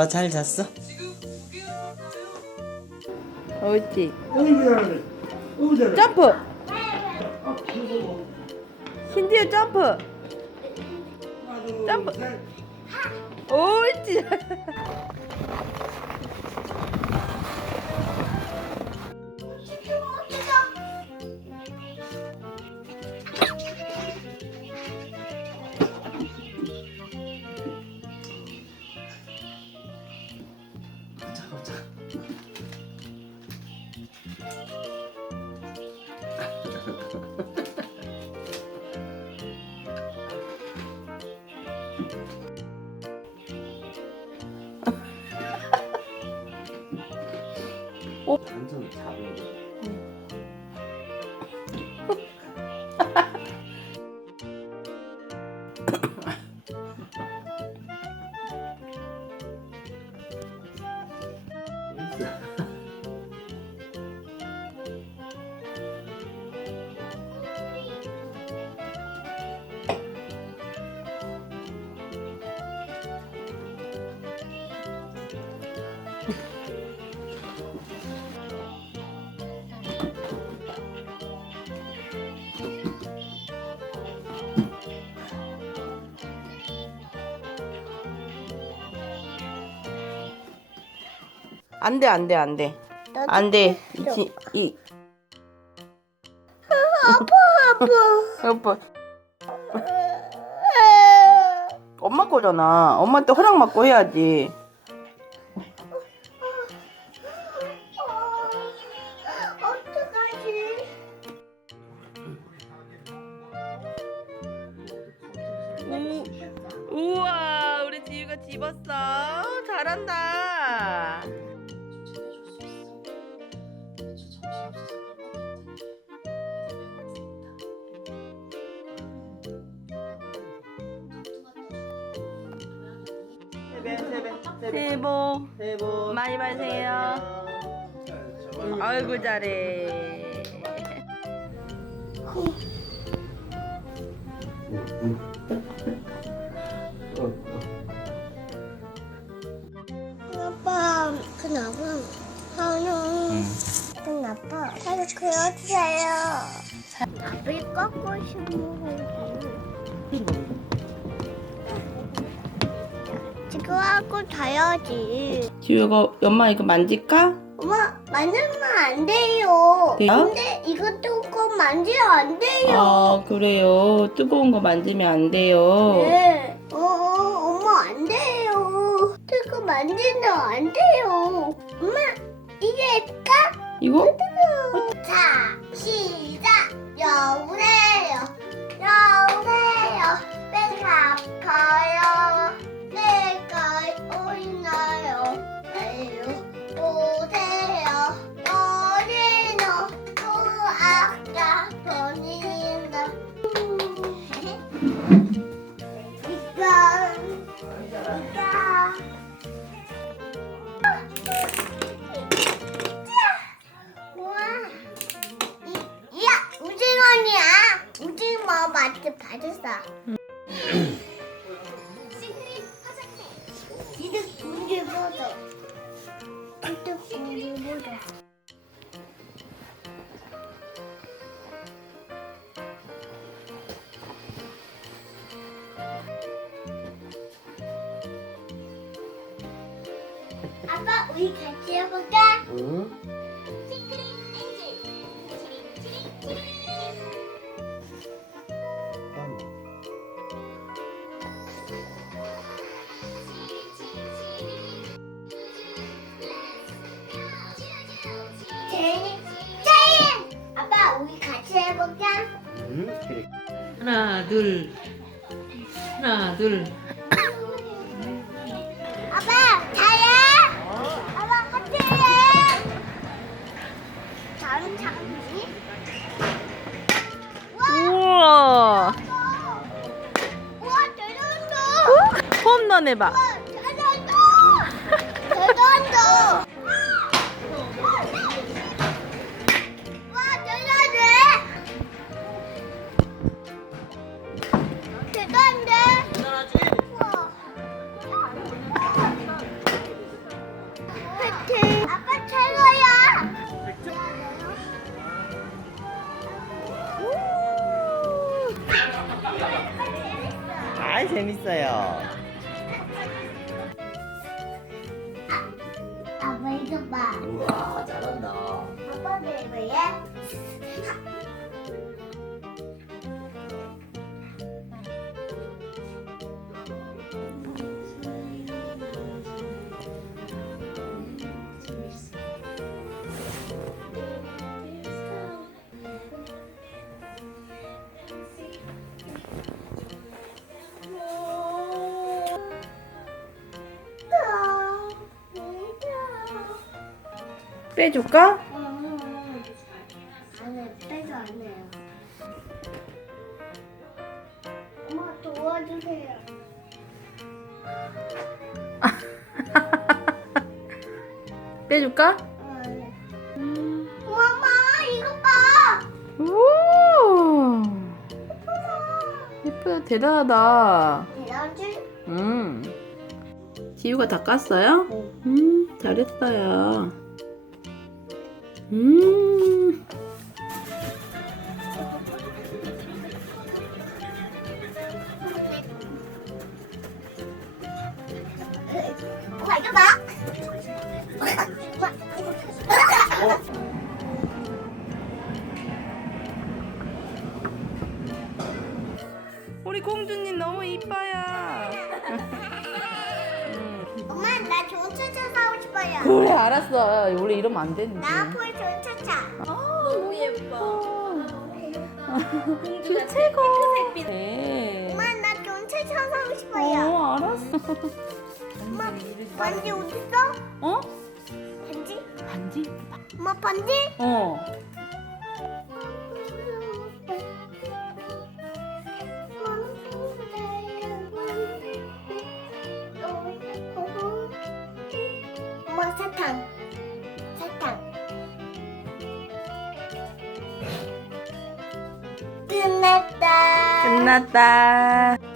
아빠 잘 잤어? 옳지. 점프. 신디어 점프. 점프. 셋. 옳지. 한 안 돼, 안 돼, 안 돼. 안 돼. 이, 이. 아파, 아파. 엄마 거잖아. 엄마한테 허락 받고 해야지. 복 많이 받으세요. 아이고 잘해. 아빠, 큰 아빠, 하는 큰 아빠, 저를 그려주세요. 밥을 꺾고 싶은 거 지. 지금 하고 자야지. 지유가 엄마 이거 만질까? 엄마, 만지면 안 돼요. 돼요? 근데 이것도 꼭 만지면 안 돼요. 아 그래요. 뜨거운 거 만지면 안 돼요. 네. 어, 어, 엄마 안 돼요. 그거 만지면 안 돼요. 엄마, 이게 할까? 이거? 자, 시작! 여보세요! 여보세요! 배가 아파요. 받았어. 이득 공기 보자. 이득. 아빠, 우리 같 다른 장지? 우와. 우와, 대단다! 홈런 해봐. 아이 재밌어요. 아빠 이거 봐. 우와 잘한다. 아빠도 이거야? 빼줄까? 안해 빼도 안 해요. 엄마 도와주세요. 빼줄까? 엄마 이거 봐. 오. 예쁘다 대단하다. 대단지? 음. 지우가 다 깠어요? 음, 잘했어요. 음. 우리 공주님 너무 이뻐요. 싶어요. 그래 알았어. 원래 이러면 안 되는데. 나 앞으로 좋은 차차. 너무 예뻐. 공주 최고. 네. 엄마 나 차차 사고 싶어요. 어 알았어. 엄마 반지 어디 있어? 어? 반지? 반지? 엄마 반지? 어. 끝났다. 끝났다.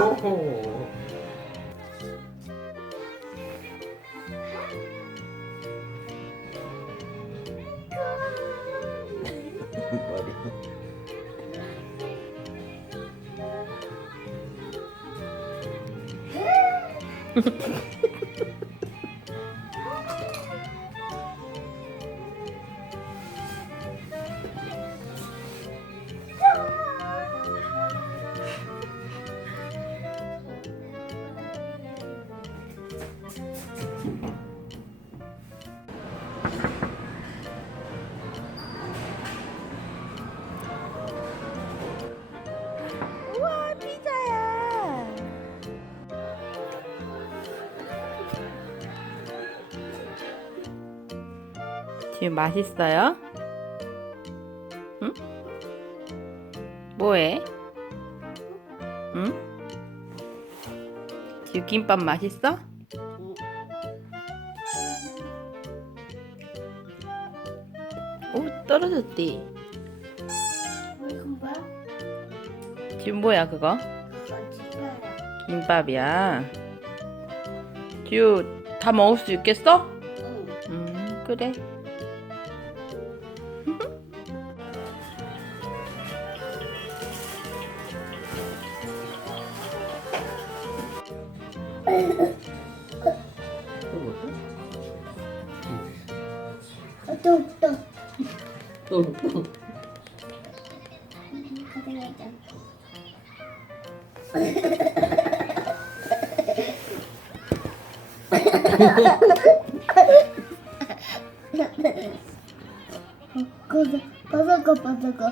오호. 머리. 지금 맛있어요? 응? 뭐해? 응? 지금 김밥 맛있어? 오 떨어졌디. 지금 뭐야 그거? 김밥이야. 지우 다 먹을 수 있겠어? 응. 음 그래. とっと。ン。っと。働ン。た。こぞこパソコン。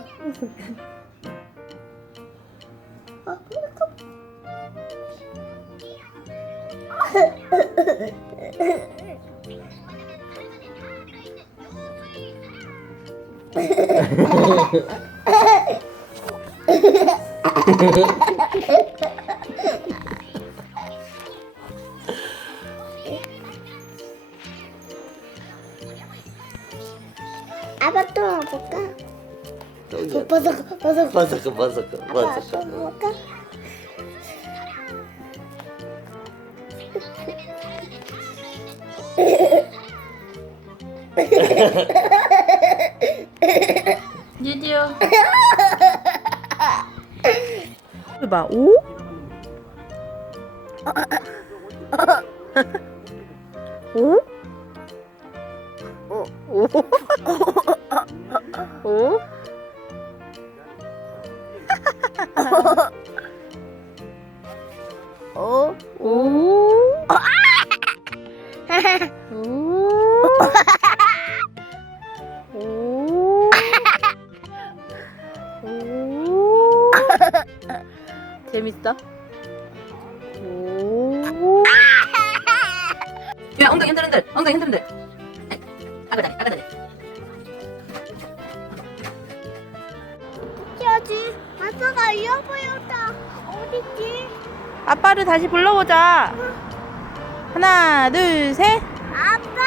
あ、こぞこ。 아빠 또 와볼까? 또 버섯 버섯 버섯 그 버섯 그 아빠 또 버섯 와볼까? 봐. 오? 오? 오? 오? 오? 오? 오? 오? 재밌어? 오. 야, 엉덩이 흔들 흔들. 엉덩이 흔들 흔들. 아가다리, 아가다리. 해야지 아빠가 잃어버렸다 어딨지? 아빠를 다시 불러보자. 하나, 둘, 셋. 아빠!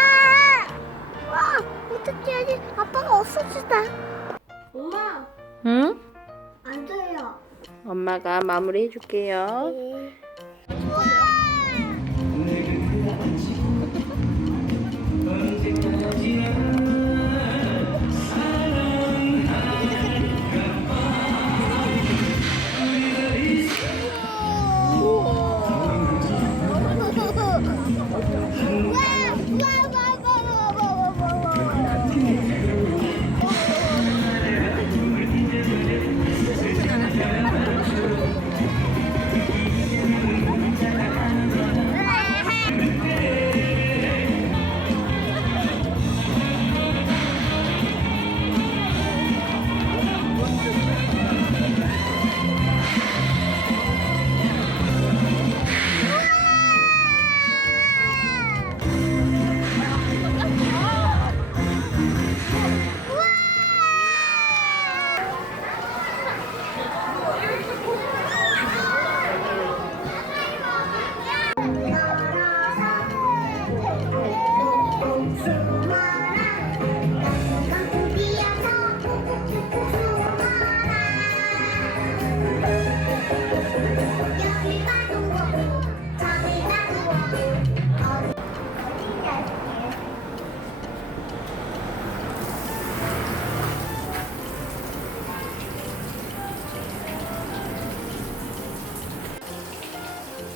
와 어떻게 해야지 아빠가 없어졌다 엄마가 마무리 해줄게요.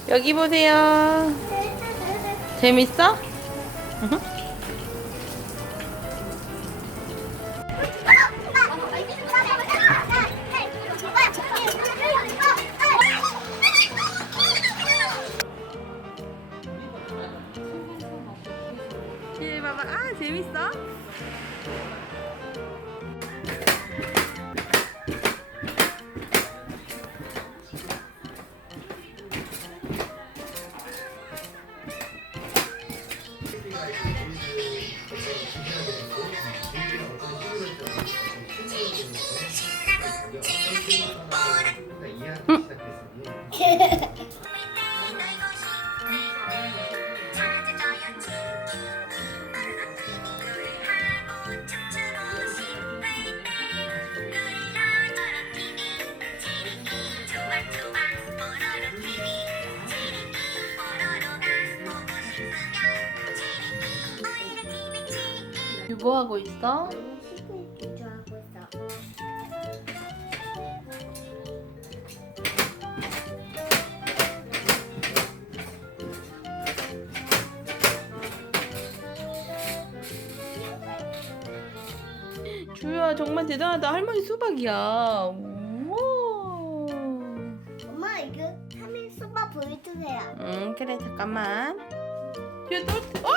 여기 보세요. 재밌어? 뭐 하고 있어? 좋아하고 있어. 주야 정말 대단하다. 할머니 수박이야. 우와. 엄마 이거 카메라 수박 보여주세요. 응 그래 잠깐만. 주야 또 와!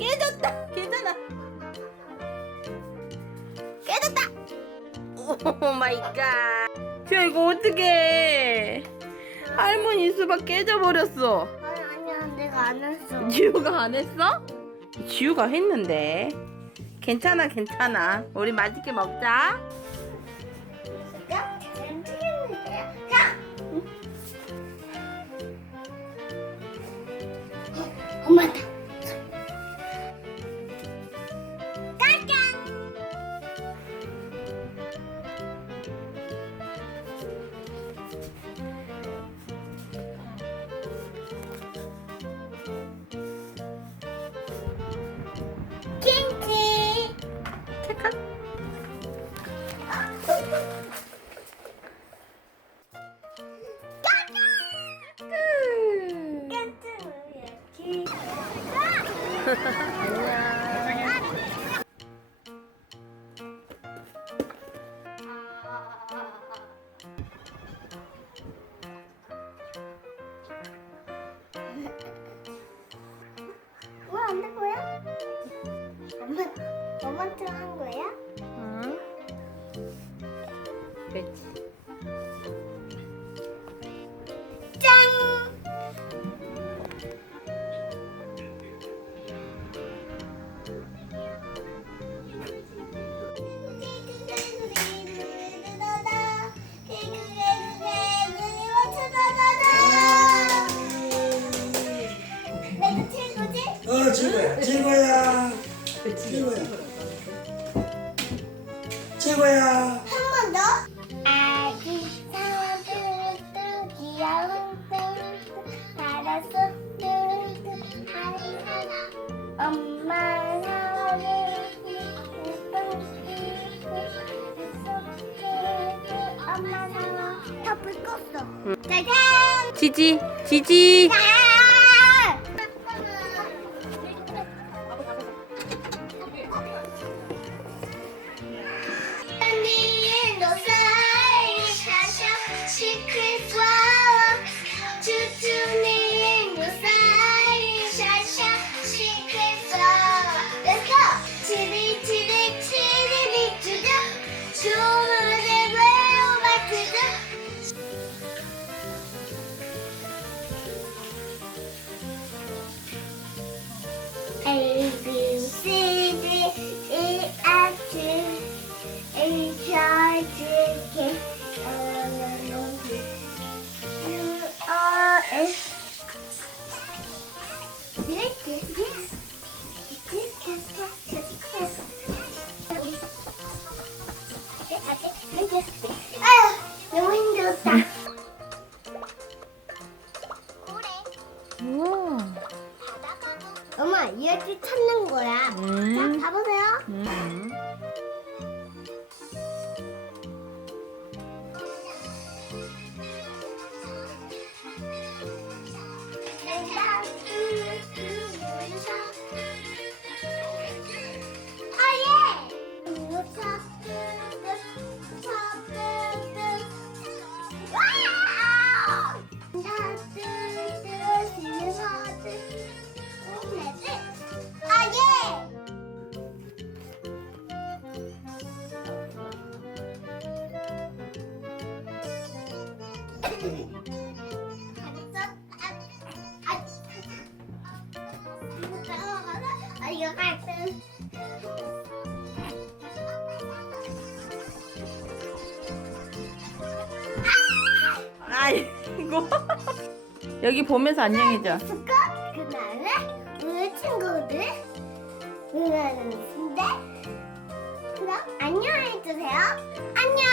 깨졌다. 괜찮아. 깨졌다. 오 마이 갓. 주야 이거 어떡해. 할머니 수박 깨져버렸어. 아니 아니야 내가 안 했어. 지우가 안 했어? 지우가 했는데. 괜찮아 괜찮아. 우리 맛있게 먹자. 야, 잘. 어, 엄마 다. 엄마한테 한 거야? 응. 그렇지. 짜잔 지지 지지. 여기 보면서 안녕해줘. 스컷 그날에 우리 친구들 응원하는데 그럼 안녕해 주세요. 안녕.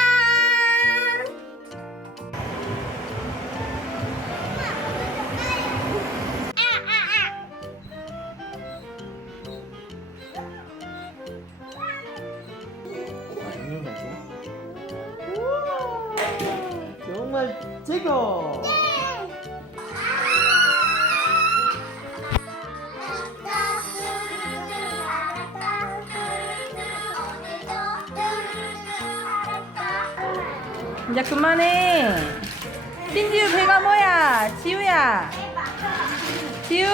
아, 아, 아. 정말 최고. 이제 그만해. 신지우 배가 뭐야? 지우야. 지우.